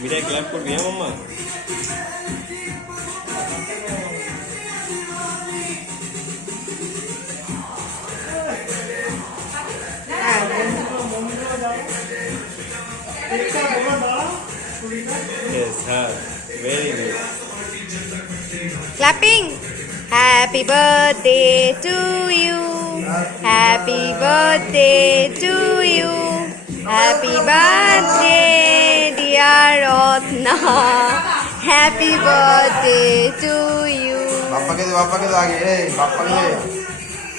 মিঠাই clap করবি হ্যাঁ মাম্মা? Yes, very good. Clapping. Happy birthday to you. Happy birthday to you. Happy birthday, dear Ratna. Happy birthday to you. पापा के तो आगे पापा के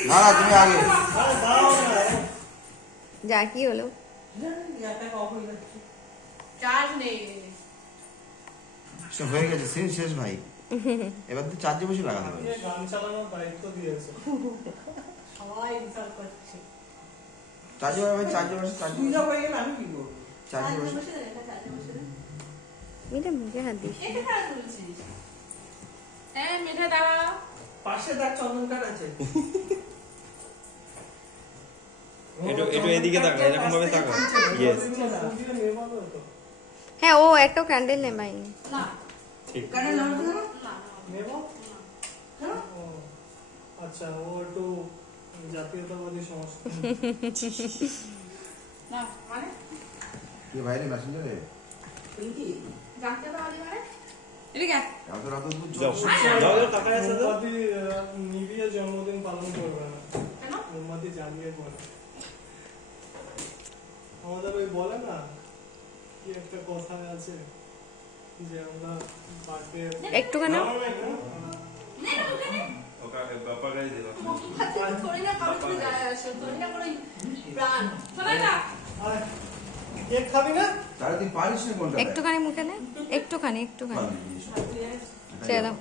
ना तुम्हें आगे যা কি হলো চার্জ নেই সব হয়ে গেছে সিন শেষ ভাই এবার তো চার্জে বসে লাগাতে হবে গান চালানোর দায়িত্ব দিয়েছে সবাই ইনসাল্ট করছে চার্জে বসে তুই যা হয়ে গেল আমি কি করব চার্জে বসে বসে দে এটা চার্জে বসে দে মিঠে মুখে হাত দিস এটা কারা তুলছিস মিঠে দাঁড়া পাশে দেখ চন্দন কাঠ আছে একটু এদিকে তাকা, এরকম ভাবে তাকা। Yes. হ্যাঁ ও একটা ক্যান্ডেল নে ভাই না ঠিক। কানে লাগাতে দাও না নেব হ্যাঁ আচ্ছা ও একটু জাতীয়তাবাদী সংস্থা না মানে ये भाई ने मैसेंजर है কি জানতে পারি মানে এদিকে यार तो रात को যাও টাকা আছে তো? মোমবাতি নিভিয়ে জন্মদিন পালন করবে না কেন মোমবাতি জ্বালিয়ে পড়ে আমাদের ওই বলে না কি একটা কথা আছে যে আমরা বার্থডে একটুখানি নে না মুখে নে ওকে বাবা গাই দিল। থোড়ি না কারো কি যায় আসে থোড়ি না কোনো প্রাণ চলে যা কেক খাবি না तारे तुम पारिश ने कौन सा একটুখানি মুখে নে একটুখানি ছেড়ে দাও